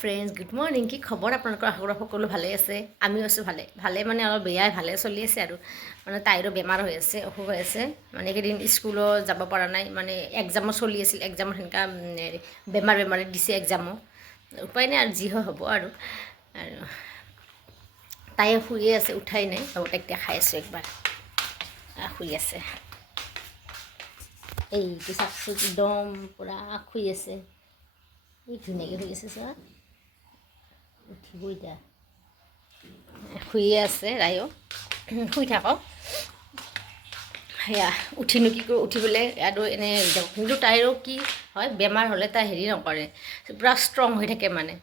Friends good morning কি খবৰ আপোনালোকৰ আশা কৰোঁ সকলো ভালে আছে আমিও আছোঁ ভালে মানে অলপ বেয়াই ভালে চলি আছে আৰু মানে তাইৰো বেমাৰ হৈ আছে অসুখ হৈ আছে মানে এইকেইদিন স্কুলো যাব পৰা নাই মানে এক্সামো চলি আছিল এক্সামৰ সেনেকা বেমাৰে দিছে এক্সামো উপায় নাই আৰু যি হ'ব আৰু তাই শুয়ে আছে উঠাই নাই হ'ব তাইক দেখাই আছোঁ একবাৰ শুই আছে এইটো চাকচোন একদম পূৰা শুই আছে ধুনীয়াকৈ শুই আছে চোৱা উঠিব এতিয়া শুয়ে আছে তাইও শুই থাকক সেয়া উঠিনো কি কৰোঁ উঠি পেলাই আৰু এনেই হেৰি যাব কিন্তু তাইৰো কি হয় বেমাৰ হ'লে তাই হেৰি নকৰে পূৰা ষ্ট্ৰং হৈ থাকে মানে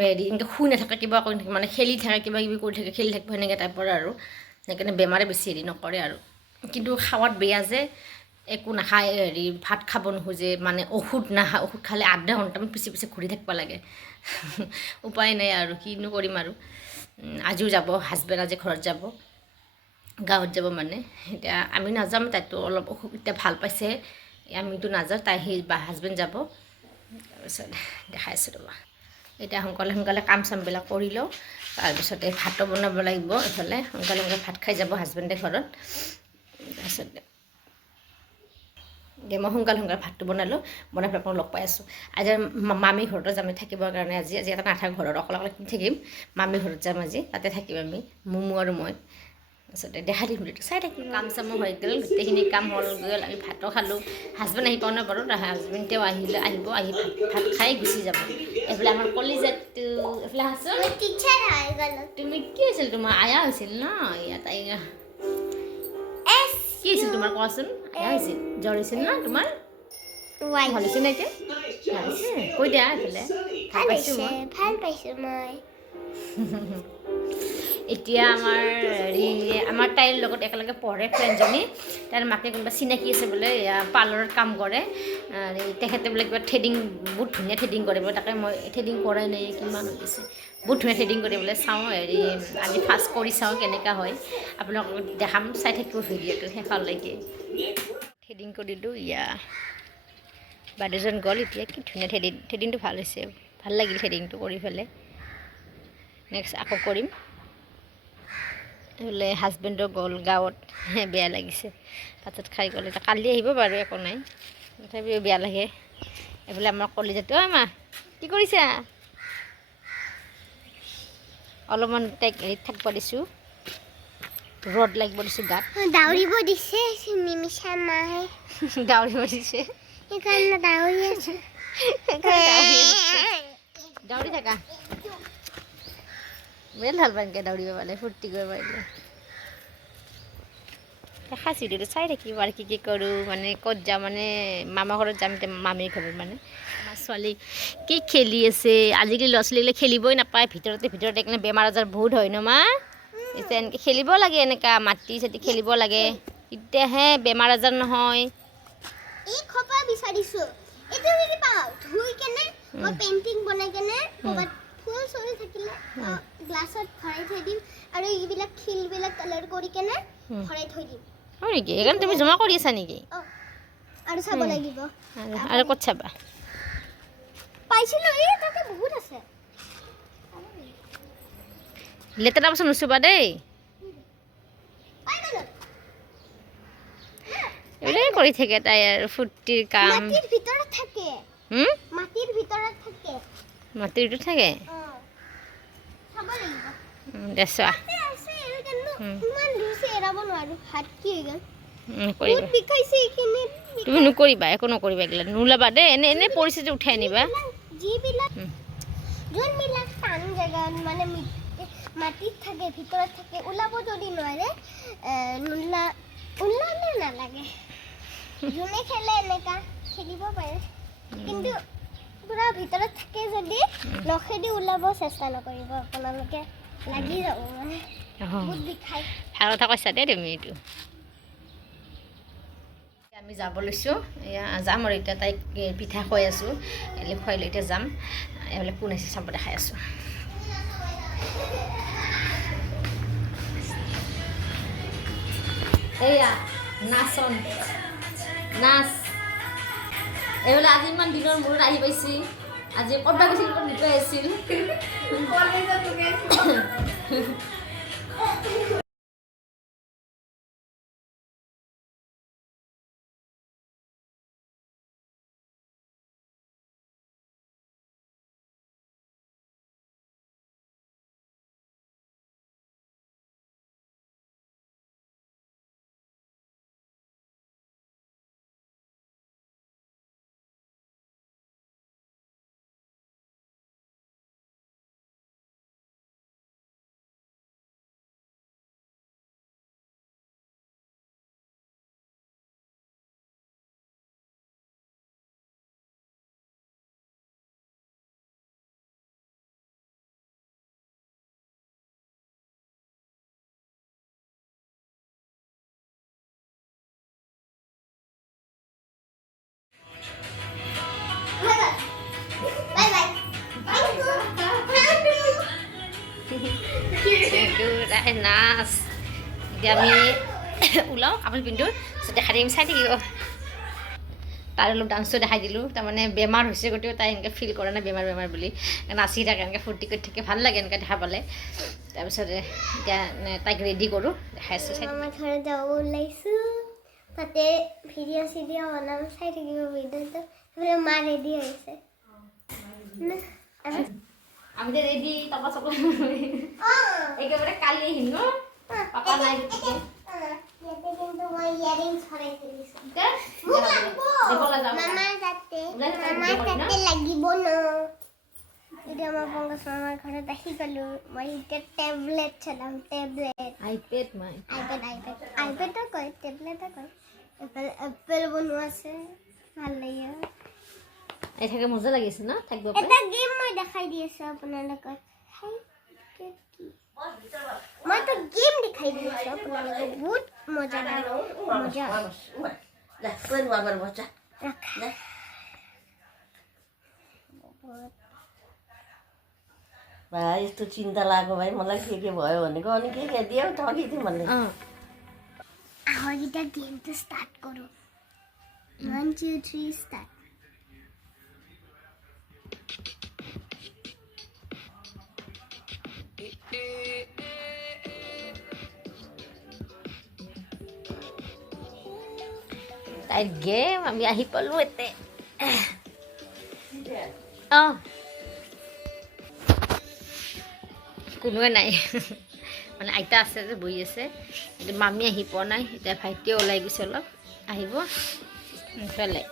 হেৰি এনেকৈ শুই নাথাকে কিবা কৰি থাকে মানে খেলি থাকে কিবা কিবি কৰি থাকে খেলি থাকিব সেনেকৈ টাইপৰ আৰু সেইকাৰণে বেমাৰে বেছি হেৰি নকৰে আৰু কিন্তু খাৱাত বেয়া যে একো নাখায় হেৰি ভাত খাব নোখোজে মানে ঔষধ ঔষধ খালে আধা ঘণ্টামান পিছে ঘূৰি থাকিব লাগে উপায় নাই আৰু কিনো কৰিম আৰু আজিও যাব হাজবেণ্ড আজি ঘৰত যাব গাঁৱত যাব মানে এতিয়া আমি নাযাম তাইতো অলপ অসুখ এতিয়া ভাল পাইছে আমিতো নাযাওঁ তাই সেই হাজবেণ্ড যাব তাৰপিছত দেখাইছোঁ ৰ'বা এতিয়া সোনকালে কাম চামবিলাক কৰি লওঁ তাৰপিছতে ভাতো বনাব লাগিব এইফালে সোনকালে ভাত খাই যাব হাজবেণ্ডে ঘৰত তাৰপিছত মই সোনকালে ভাতটো বনালোঁ বনাই পেলাই আপোনাক লগ পাই আছোঁ আজি মামী ঘৰতো যাম থাকিবৰ কাৰণে আজি এটা নাথাকোঁ ঘৰত অকলে কিনি থাকিম মামী ঘৰত যাম আজি তাতে থাকিম আমি মুমু আৰু মই তাৰপিছতে দেখাই দিম ভিডিঅ'টো চাই থাকিম কাম চামো হৈ গ'ল গোটেইখিনি কাম হ'ল গ'ল আমি ভাতো খালোঁ হাজবেণ্ড আহি পাওঁ নাই বাৰু হাজবেণ্ড তেওঁ আহিব আহি ভাত খাই গুচি যাব এইফালে আমাৰ কলিজাটো এইফালে আছোঁ তুমি কি হৈছিল তোমাৰ আয়া হৈছিল ন ইয়াত আয়া কি হৈছিল তোমাৰ কোৱাচোন আয়া হৈছিল জ্বৰ হৈছিল ন তোমাৰ ভাল হৈছে নে এতিয়া ভাল হৈছে কৈ দিয়া এইফালে ভাল পাইছোঁ মই এতিয়া আমাৰ তাইৰ লগত একেলগে পঢ়ে ফ্ৰেণ্ডজনী তাইৰ মাকে কোনোবা চিনাকি আছে বোলে পাৰ্লাৰত কাম কৰে তেখেতে বোলে কিবা থ্ৰেডিং বহুত ধুনীয়া থ্ৰেডিং কৰে বোলে তাকে মই থ্ৰেডিং কৰাই নাই কিমান হৈ গৈছে বহুত ধুনীয়া থ্ৰেডিং কৰে বোলে চাওঁ আজি ফাৰ্ষ্ট কৰি চাওঁ কেনেকুৱা হয় আপোনালোকক দেখাম চাই থাকিব ভিডিঅ'টো শেষলৈকে থ্ৰেডিং কৰিলোঁ বাইদেউজন গ'ল এতিয়া কি ধুনীয়া থ্ৰেডিংটো ভাল হৈছে ভাল লাগিল থ্ৰেডিংটো কৰি পেলাই নেক্সট আকৌ কৰিম বোলে হাজবেণ্ডো গ'ল গাঁৱত বেয়া লাগিছে ভাত খাই গ'লে কালি আহিব বাৰু একো নাই তথাপিও বেয়া লাগে এইফালে আমাৰ কলিজাটো মা কি কৰিছা অলপমান তাইক হেৰিত থাকিব দিছোঁ ৰ'দ লাগিব দিছোঁ গাত দাউৰিব দিছে নিমিষা মায়ে দাউৰিব দিছে সেইকাৰণে দাউৰি আছে দাউৰি থাকা বিৰাট ভাল পায় এনেকৈ দৌৰিব পাৰিলে ফূৰ্তি কৰিব পাৰিলে দেখা ভিডিঅ'টো চাই থাকিব আৰু কি কৰোঁ মানে ক'ত যাওঁ মানে মামা ঘৰত যাম এতিয়া মামীৰ ঘৰত মানে আমাৰ ছোৱালী কি খেলি আছে আজিকালি ল'ৰা ছোৱালীবিলাক খেলিবই নাপায় ভিতৰতে এইকাৰণে বেমাৰ আজাৰ বহুত হয় ন মা এতিয়া এনেকৈ খেলিব লাগে এনেকুৱা মাটি চাটি খেলিব লাগে তেতিয়াহে বেমাৰ আজাৰ নহয় এই খোপা বিচাৰিছোঁ এইটো যদি পাওঁ ধুই কেনে মই পেইন্টিং বনাই কেনে ক'ৰবাত ফুল চলি থাকিলে গ্লাছত ভৰাই থৈ দিম আৰু এইবিলাক শিলবিলাক কালাৰ কৰি কেনে ভৰাই থৈ দিম হয় নেকি সেইকাৰণে তুমি জমা কৰি আছা নেকি আৰু চাব লাগিব আৰু ক'ত চাবা পাইছিলোঁ এই তাতে বহুত আছে লেতেৰা বস্তু নুচুবা দেই এইবিলাক কৰি থাকে তাই আৰু ফূৰ্তিৰ কাম মাটিৰ ভিতৰত থাকে মাটিৰ ভিতৰত থাকে মাটিৰ ভিতৰত থাকে চাব লাগিব দেচোৱা ইমান জোৰছে এৰাব নোৱাৰোঁ হাত কি হৈ গ'ল নকৰিবা বিষাইছে এইখিনি তুমি নকৰিবা একো নকৰিবা এইবিলাক নোলাবা দেই এনে পৰিস্থিতি উঠাই আনিবা যোনবিলাক টান জেগাত মানে মাটিত থাকে ভিতৰত থাকে ওলাব যদি নোৱাৰে ওলালে নালাগে যোনে খেলে এনেকুৱা খেলিব পাৰে কিন্তু পুৰা ভিতৰত থাকে যদি নখেদি ওলাব চেষ্টা নকৰিব আপোনালোকে লাগি যাব মানে বহুত বিষাই ভাল কথা কৈছা দেই তুমি এইটো আমি যাব লৈছোঁ এয়া যাম আৰু এতিয়া তাইক পিঠা খুৱাই আছোঁ খুৱাই লৈ এতিয়া যাম এইফালে কোন আছে চাব দেখাই আছোঁ এয়া নাচন নাচ এইফালে আজি ইমান দিনৰ মূৰত আহি পাইছি আজি ক'ত গৈছিল ক'ত নিতৈ আছিল Bye bye. Thank you. নাচ এতিয়া আমি ওলাওঁ কাপোৰ পিন্ধো দেখাই দিম চাই থাকিব তাৰ অলপ ডান্সটো দেখাই দিলোঁ তাৰমানে বেমাৰ হৈছে গতিকে তাই এনেকৈ ফিল কৰা নাই বেমাৰ বেমাৰ বুলি নাচি থাকে এনেকৈ ফূৰ্তি কৰি থাকে ভাল লাগে এনেকৈ দেখা পালে তাৰপিছতে এতিয়া তাইক ৰেডি কৰোঁ দেখাইছোঁ চাই আমাৰ ঘৰত যাব ওলাইছোঁ তাতে ভিডিঅ' চিডিঅ' বনাম চাই থাকিব ভিডিঅ'টো সেইফালে মা ৰেডি হৈছে আমি তো ৰেডি তাৰপৰ সকল একেবাৰে কালি আহিম ন পাপা নাই গতিকে কিন্তু মই ইয়াৰিংছ হৰাই দিছো মামাৰ লাগিব ন এতিয়া মই পংকজ মামাৰ ঘৰত আহি গ'লো মই এতিয়া টেবলেট চলাম টেবলেট আইপেডো কয় টেবলেটো কয় এপেল বনোৱা আছে ভাল লাগে এই থাকে মজা লাগিছে ন থাকিব এটা গেম মই দেখাই দি আছো আপোনালোকক মই তো গেম দেখাই দি আছো আপোনালোকক বহুত মজা লাগে মজা Lakuin wabar bocah. Bah, itu cinta lagu भाइ मलाई के भयो भनेको अनि के दियो ठगी थियो भन्ने. आहो kita गेम to start करो 1 2 3 start তাইৰ গেম আমি আহি পালোঁ এতে কোনোৱে নাই মানে আইতা আছে যে বহি আছে এতিয়া মামী আহি পোৱা নাই এতিয়া ভাইটিও ওলাই গৈছে অলপ আহিব ইফালে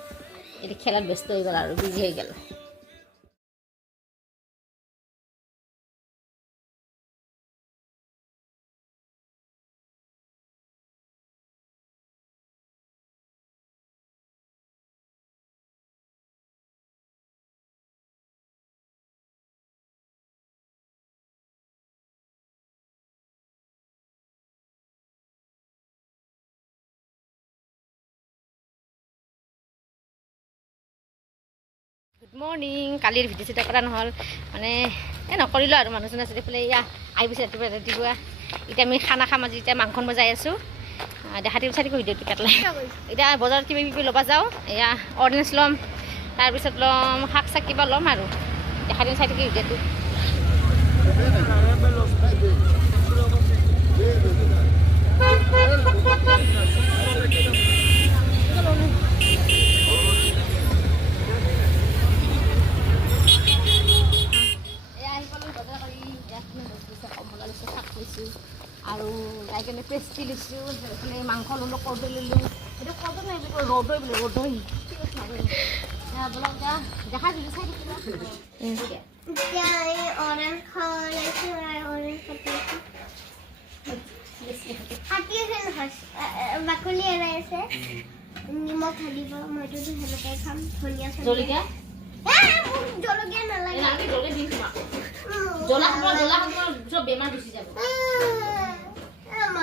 এতিয়া খেলাত ব্যস্ত হৈ গ'ল আৰু বিজি হৈ গ'ল গুড মৰ্ণিং কালিৰ ভিডিঅ' চিডিঅ' কৰা নহ'ল মানে নকৰিলোঁ আৰু মানুহজন আছে এইফালে এয়া আহিছে ৰাতিপুৱা এতিয়া আমি খানা খাম আজি এতিয়া মাংস বজাই আছোঁ দেখা দিব চাই ভিডিঅ'টো কাটলাই এতিয়া বজাৰত কিবা কিবি ল'ব যাওঁ এয়া অৰেঞ্জ ল'ম তাৰপিছত ল'ম শাক চাক কিবা ল'ম আৰু দেখা দিম চাই থাকি ভিডিঅ'টো আৰু তাই কাৰণে পেষ্ট্ৰি লৈছোঁ এইফালে মাংস ল'লোঁ কৰ্দৈ ল'লোঁ এইটো কৰ্দৈ নাই ৰদৈ বোলে ৰদৈ দেখা দিলোঁ চাই বাকলি এৰাই আছে নিমখ ঢালিব মইতো সেনেকৈ খাম ধনিয়া জলকীয়া জলকীয়া নালাগে চব বেমাৰ গুচি যাব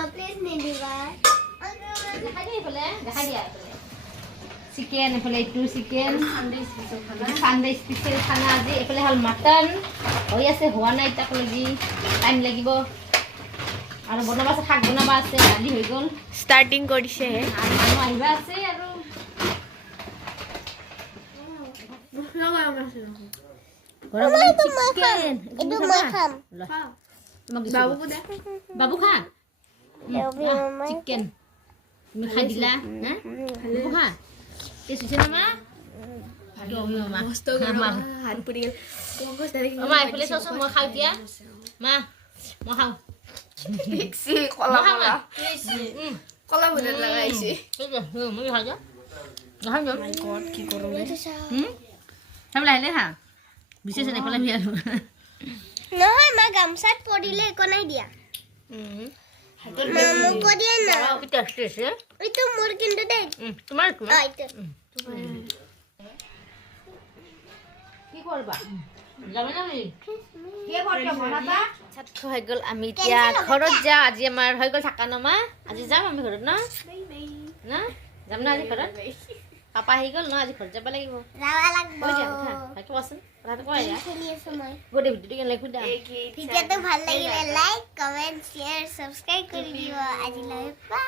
প্লিজ নিদিবা দেখাই দিয়া চিকেন এইফালে এইটো চিকেন চানডে স্পেচিয়েল খানা আজি এইফালে হ'ল মাটন হৈ আছে হোৱা নাই তাক লাগি টাইম লাগিব আৰু বনাব আছে শাক বনাব আছে দালি হৈ গ'ল ষ্টাৰ্টিং কৰিছেহে আৰু মানুহ আহিব আছে আৰু গৰম মই এইটো মই খাম। চিকেন এইটো মই খাম। তোমাক বাবুকো দে বাবু খা চিকেন তুমি খাই দিলা হা বাবু খা টেষ্ট হৈছে না মা মা এইফালে চাওঁচোন মই খাওঁ এতিয়া মা মই খাওঁ নহয় মা গামছাত পৰিলে একো নাই দিয়া মোক কৈ দিয়া না এইটো মোৰ কিন্তু দেই তোমাৰ এইটো কি কৰবা যাবা না ছাত্ৰ হৈ গ'ল আমি এতিয়া ঘৰত যাওঁ আজি আমাৰ হৈ গ'ল থাকা ন মা আজি যাম আমি ঘৰত ন না যাম না আজি ঘৰত পাপা আহি গ'ল ন আজি ঘৰত যাব লাগিব যাবা লাগব কৈ দিয়া কথা ভাইকে কোৱাচোন কথাটো কৈ দিয়া খেলি আছো মই গোটেই ভিডিঅ'টো কেনে লাগি সুধা ভিডিঅ'টো ভাল লাগিলে লাইক কমেন্ট শ্বেয়াৰ সাবস্ক্ৰাইব কৰি দিব আজিলৈ বাই